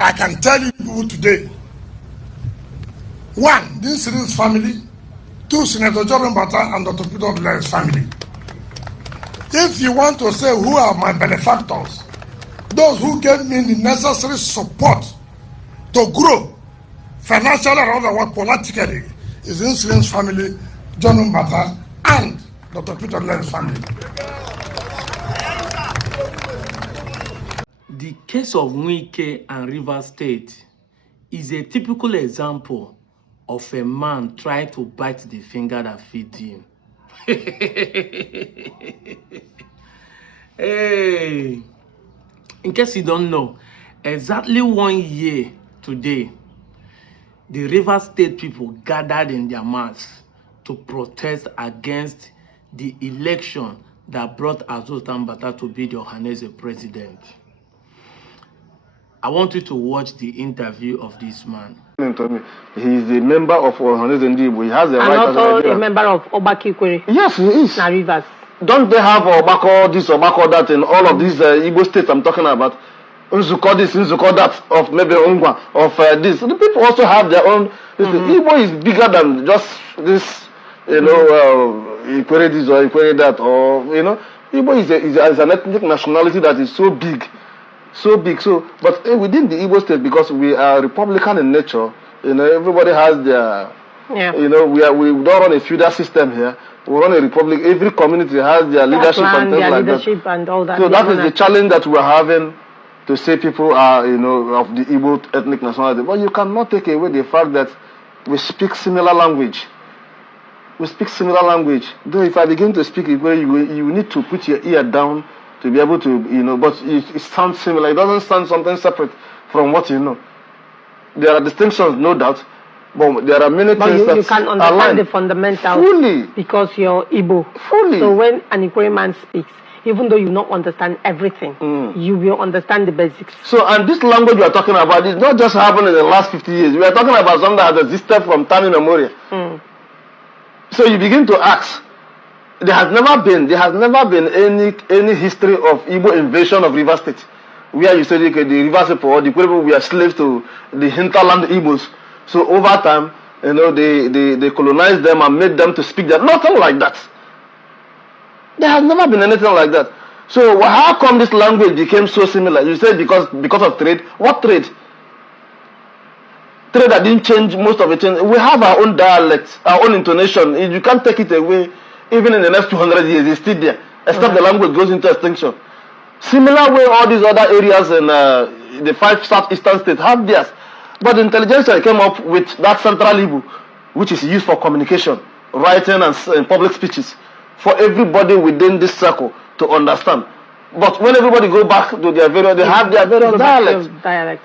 I can tell you people today. One, this is family. Two, Senator John Mbata and Dr. Peter Blair's family. If you want to say who are my benefactors, those who gave me the necessary support to grow financially and otherwise politically, is the Insurance family, John Mbata and Dr. Peter Blair's family. The case of Wike and Rivers State is a typical example of a man trying to bite the finger that feeds him. Hey, in case you don't know, exactly 1 year today, the Rivers State people gathered in their mass to protest against the election that brought Azunta to be the Ohanaeze president. I want you to watch the interview of this man. He is a member of Ohanaeze. He has a right. And also a member of Obaki. Yes, he is. Na Rivers. Don't they have Obako this, Obako that in all of these Igbo states I'm talking about? Nzuko this, Nzuko that, of maybe Ungwa, of this. The people also have their own. Igbo is bigger than just this, you know, equate this or equate that, or, you know. Igbo is an ethnic nationality that is so big. So big, but within the Igbo state, because we are Republican in nature, you know, everybody has their, you know, we don't run a feudal system here. We run a republic. Every community has their leadership and things like that. And all that. So that is the challenge that we're having, to say people are, you know, of the Igbo ethnic nationality. But you cannot take away the fact that we speak similar language. We speak similar language. Though if I begin to speak Igbo, you need to put your ear down to be able to, you know, but it sounds similar. It doesn't sound something separate from what you know. There are distinctions, no doubt, but there are many things that you can understand the fundamentals fully because you're Igbo. Fully. So when an Igbo man speaks, even though you don't understand everything, you will understand the basics. So, and this language we are talking about is not just happened in the last 50 years. We are talking about something that has existed from time immemorial. So you begin to ask. There has never been any history of Igbo invasion of Rivers State, where you say the Rivers people or the people we are slaves to the hinterland Igbos. So over time, you know, they colonized them and made them to speak that. Nothing like that. There has never been anything like that. So how come this language became so similar? You said because of trade. What trade? Trade that didn't change most of it. We have our own dialect, our own intonation. You can't take it away. Even in the next 200 years, it's still there, except the language goes into extinction. Similar way, all these other areas in the 5 southeastern states have theirs. But the intelligentsia came up with that central Igbo, which is used for communication, writing, and public speeches, for everybody within this circle to understand. But when everybody go back to their various, they have their various dialects.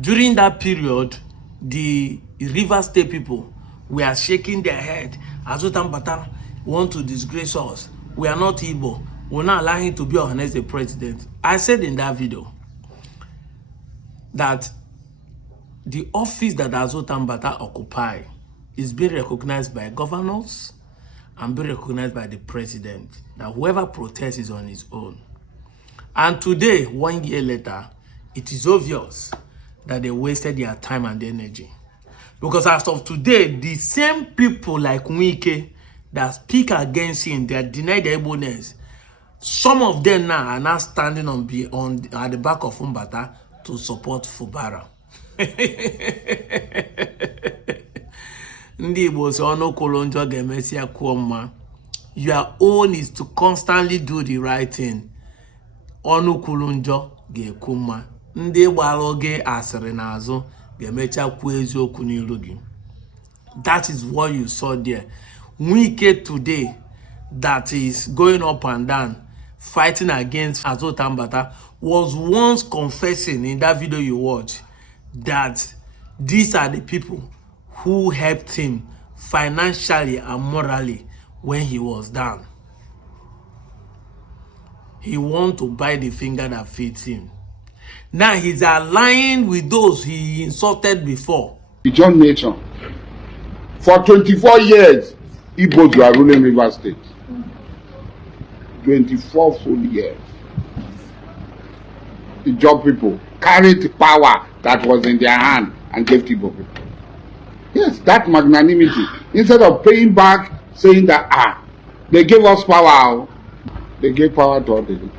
During that period, the River State people were shaking their head. Azunta want to disgrace us. We are not Igbo. We're not allowing him to be Ohanaeze president. I said in that video that the office that Azunta occupy is being recognized by governors and being recognized by the president. That whoever protests is on his own. And today, 1 year later, it is obvious that they wasted their time and energy. Because as of today, the same people like Wike that speak against him, that deny their Igbo-ness, some of them now are now standing at the back of Mbata to support Fubara. Your own is to constantly do the right thing. Onu kulunjo ge kuma. Ndi gbaloge asiri nazo. That is what you saw there. Wike today, that is going up and down, fighting against Azunta, was once confessing in that video you watch that these are the people who helped him financially and morally when he was down. He wants to bite the finger that feeds him. Now he's aligned with those he insulted before. John Nation. For 24 years, Igbos were ruling Rivers State. 24 full years. The job people carried the power that was in their hand and gave to Igbo people. Yes, that magnanimity. Instead of paying back, saying that, they gave us power, they gave power to Odili.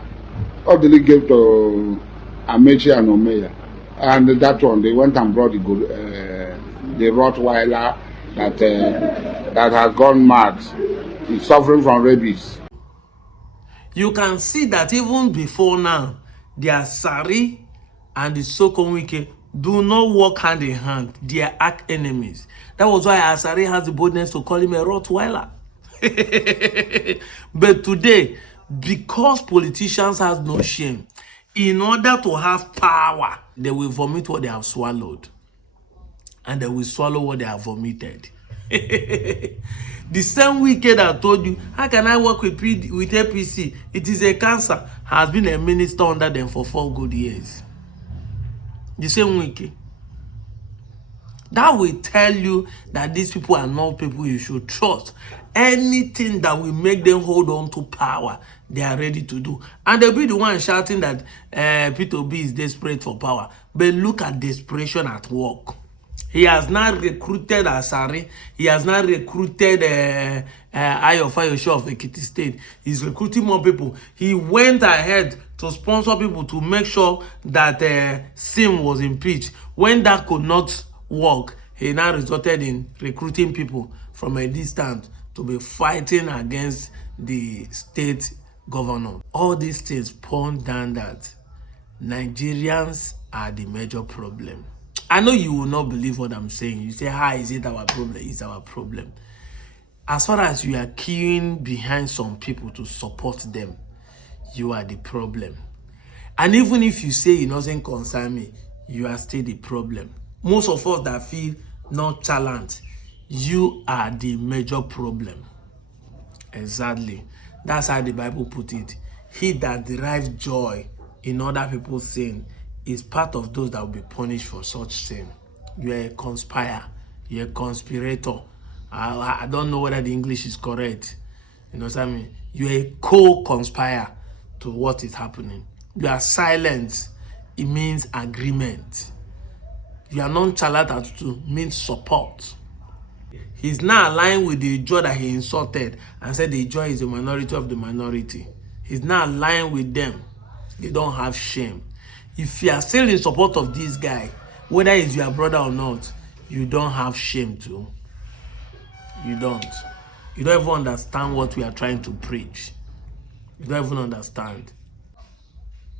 Odili gave to Amechi and Omeya. And that one, they went and brought the Rottweiler that has gone mad. He's suffering from rabies. You can see that even before now, the Asari and the Wike do not work hand in hand. They are arch enemies. That was why Asari has the boldness to call him a Rottweiler. But today, because politicians have no shame, in order to have power, they will vomit what they have swallowed. And they will swallow what they have vomited. The same wicked I told you, how can I work with APC? It is a cancer. Has been a minister under them for 4 good years. The same wicked. That will tell you that these people are not people you should trust. Anything that will make them hold on to power, they are ready to do. And they'll be the one shouting that P2B is desperate for power. But look at desperation at work. He has now recruited Asari. He has now recruited Ayofayosho of Ekiti State. He's recruiting more people. He went ahead to sponsor people to make sure that Sim was impeached. When that could not work, he now resorted in recruiting people from a distance to be fighting against the state governor. All these things point down that Nigerians are the major problem. I know you will not believe what I'm saying. You say, how is it our problem? It's our problem. As far as you are queuing behind some people to support them, you are the problem. And even if you say it doesn't concern me, you are still the problem. Most of us that feel nonchalant, you are the major problem. Exactly. That's how the Bible put it. He that derives joy in other people's sin is part of those that will be punished for such sin. You are a conspirator. You're a conspirator. I don't know whether the English is correct. You know what I mean? You're a co-conspirator to what is happening. You are silent. It means agreement. You are nonchalant attitude means support. He's now aligned with the Joe that he insulted and said the Joe is the minority of the minority. He's now aligned with them. They don't have shame. If you are still in support of this guy, whether he's your brother or not, you don't have shame too. You don't. You don't even understand what we are trying to preach. You don't even understand.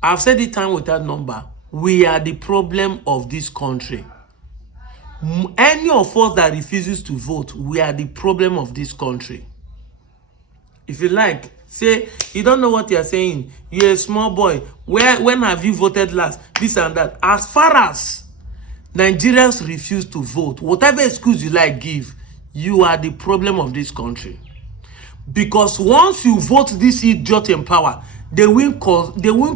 I've said it time without number. We are the problem of this country. Any of us that refuses to vote, we are the problem of this country. If you like, say, you don't know what you're saying. You're a small boy. When have you voted last? This and that. As far as Nigerians refuse to vote, whatever excuse you like give, you are the problem of this country. Because once you vote this idiot in power, they won't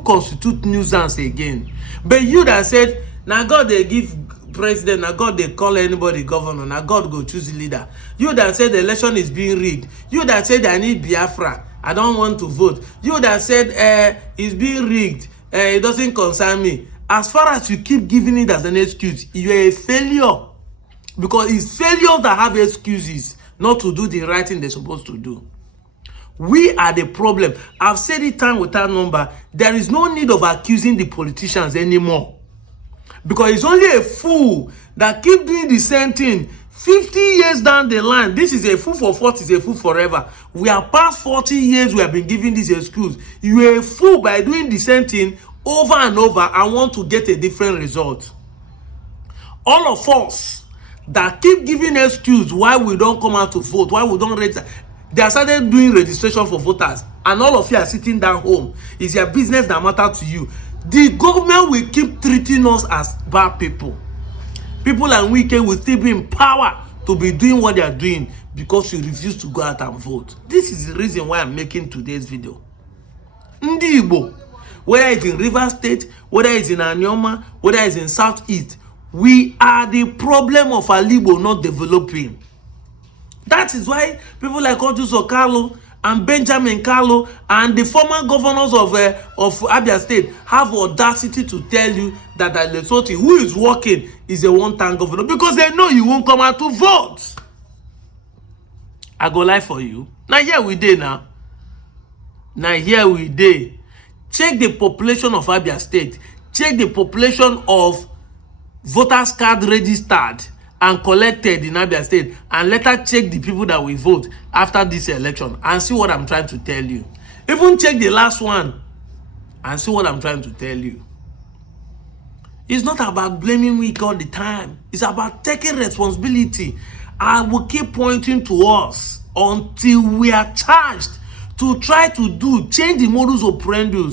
constitute nuisance again. But you that said, now God they give president, now God they call anybody governor, now God go choose leader. You that said the election is being rigged. You that said I need Biafra, I don't want to vote. You that said it's being rigged, it doesn't concern me. As far as you keep giving it as an excuse, you are a failure. Because it's failures that have excuses not to do the right thing they're supposed to do. We are the problem. I've said it time without number. There is no need of accusing the politicians anymore. Because it's only a fool that keep doing the same thing 50 years down the line. This is a fool for 40, is a fool forever. We are past 40 years we have been giving this excuse. You are a fool by doing the same thing over and over and want to get a different result. All of us that keep giving excuse why we don't come out to vote, why we don't register, they have started doing registration for voters, and all of you are sitting down home. It's your business that matters to you. The government will keep treating us as bad people. People and Wike will still be in power to be doing what they are doing because you refuse to go out and vote. This is the reason why I'm making today's video. Ndi Igbo, whether it's in River State, whether it's in Anyoma, whether it's in Southeast, we are the problem of Igbo not developing. That is why people like Oju Sokalo and Benjamin Carlo and the former governors of Abia State have audacity to tell you that Lesotho, who is working, is a one-time governor because they know you won't come out to vote. I go lie for you. Now here we dey now. Now here we dey. Check the population of Abia State. Check the population of voters card registered and collected in Abia State, and later check the people that will vote after this election and see what I'm trying to tell you. Even check the last one and see what I'm trying to tell you. It's not about blaming Wike all the time. It's about taking responsibility. I will keep pointing to us until we are charged to try to change the modus operandi.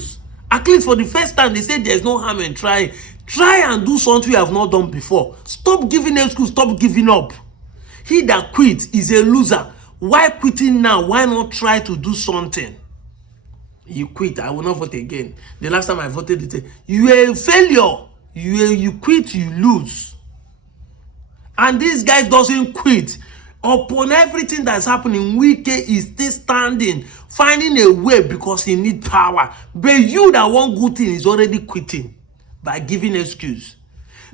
At least for the first time, they say there's no harm in trying. Try and do something you have not done before. Stop giving excuses. Stop giving up. He that quits is a loser. Why quitting now? Why not try to do something? You quit. I will not vote again. The last time I voted, you are a failure. You quit, you lose. And this guy doesn't quit. Upon everything that's happening, Wike is still standing, finding a way because he needs power. But you that want good thing is already quitting by giving excuse.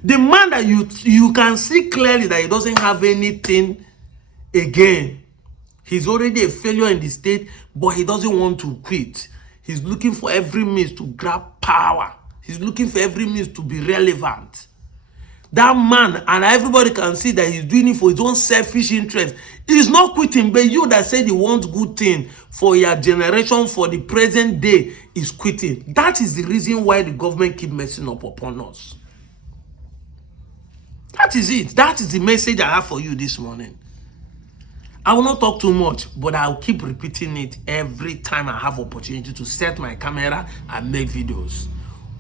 The man that you can see clearly that he doesn't have anything again. He's already a failure in the state, but he doesn't want to quit. He's looking for every means to grab power. He's looking for every means to be relevant. That man, and everybody can see that he's doing it for his own selfish interest. He's not quitting, but you that said he wants good thing for your generation, for the present day, is quitting. That is the reason why the government keep messing up upon us. That is it. That is the message I have for you this morning. I will not talk too much, but I'll keep repeating it every time I have opportunity to set my camera and make videos.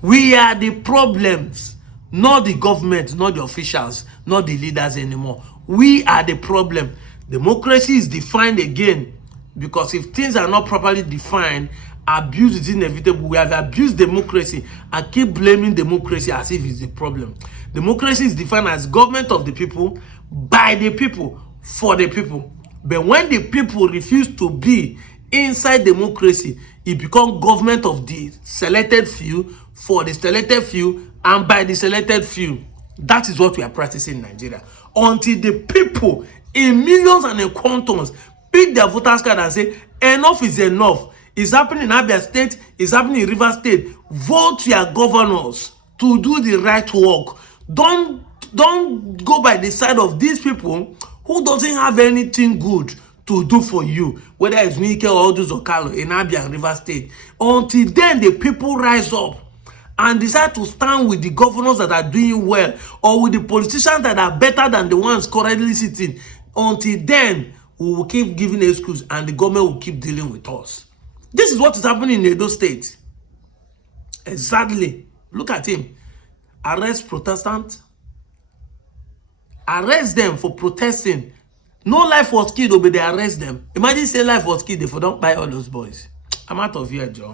We are the problems. Not the government, not the officials, not the leaders anymore. We are the problem. Democracy is defined again, because if things are not properly defined, abuse is inevitable. We have abused democracy and keep blaming democracy as if it's the problem. Democracy is defined as government of the people, by the people, for the people. But when the people refuse to be inside democracy, it becomes government of the selected few, for the selected few, and by the selected few. That is what we are practicing in Nigeria. Until the people in millions and in quantities pick their voters card and say, enough is enough. It's happening in Abia State, it's happening in River State. Vote your governors to do the right work. Don't go by the side of these people who doesn't have anything good to do for you, whether it's Wike or Ohanaeze or Carlo in Abia and River State. Until then, the people rise up and decide to stand with the governors that are doing well, or with the politicians that are better than the ones currently sitting. Until then, we will keep giving excuse and the government will keep dealing with us. This is what is happening in Edo State. Exactly. Look at him. Arrest Protestants. Arrest them for protesting. No life was killed, but they arrest them. Imagine say life was killed, they don't buy all those boys. I'm out of here, Joe.